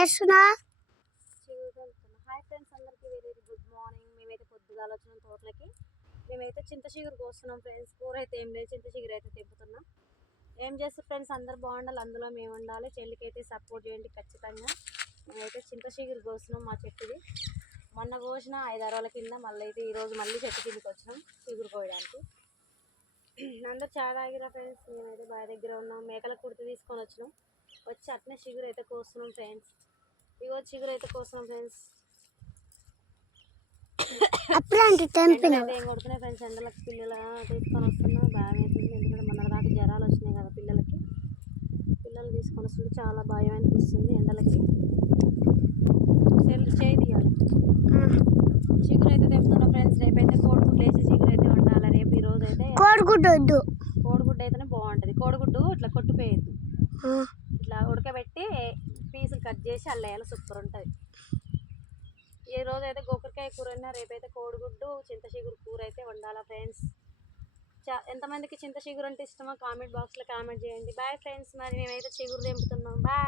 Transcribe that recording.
చేస్తున్నా hi friends అందరికీ very good morning మేమైతే పొద్దుగాల వచ్చిన తోటలకి. మేమైతే చింత చిగురు కోస్తున్నాం ఫ్రెండ్స్ కూర అయితే ఏం లేదు చింత చిగురు అయితే తెంపుతున్నాం. ఏం చేస్తారు ఫ్రెండ్స్ అందరు బాగుండాలి అందులో మేము ఉండాలి. చెల్లికి అయితే సపోర్ట్ చేయండి ఖచ్చితంగా. మేమైతే చింత చిగురు కోస్తున్నాం మా చెట్టుది. మొన్న కోసిన ఐదు అరవల కింద మళ్ళీ అయితే ఈరోజు మళ్ళీ చెట్టు కిందకి వచ్చినాం చిగురు కోయడానికి. అందరు చాలా తాగిరా ఫ్రెండ్స్ మేమైతే బావి దగ్గర ఉన్నాం. మేకల కుర్తి తీసుకొని వచ్చినాం. వచ్చి అట్నే చిగురు అయితే కోస్తున్నాం ఫ్రెండ్స్ చిగురు అయితే కోస్తున్నాం ఫ్రెండ్స్ అప్పుడు అంటే తెంపిన ఎండలు ఏం కొడుతున్నాయి ఫ్రెండ్స్ ఎండలకు పిల్లలు తీసుకొని వస్తున్నా భయం అవుతుంది ఎందుకంటే మన దాకా జ్వరాలు వచ్చినాయి కదా పిల్లలకి. పిల్లలు తీసుకొని వస్తుంటే చాలా భయం అనిపిస్తుంది ఎండలకి. చెల్లి చేయి తీయాలి. చిగురు అయితే తెంపుతున్నా ఫ్రెండ్స్ రేపైతే కోడిగుడ్డు వేసి చిగురు అయితే వండాలి రేపు ఈ రోజు అయితే కోడిగుడ్డు వద్దు. కోడిగుడ్డు అయితేనే బాగుంటుంది. కోడిగుడ్డు ఇట్లా కొట్టిపోయేది. ఇట్లా ఉడకబెట్టి చేసి అల్లేయాలి సూపర్ ఉంటుంది. ఈ రోజు అయితే గోకరకాయ కూర అయినా రేపైతే కోడిగుడ్డు చింతచిగురు కూర అయితే వండాలా ఫ్రెండ్స్. చా ఎంతమందికి చింత చిగురు అంటే ఇష్టమో కామెంట్ బాక్స్లో కామెంట్ చేయండి. బాయ్ ఫ్రెండ్స్ మరి మేమైతే చిగురు తెంపుతున్నాం. బాయ్.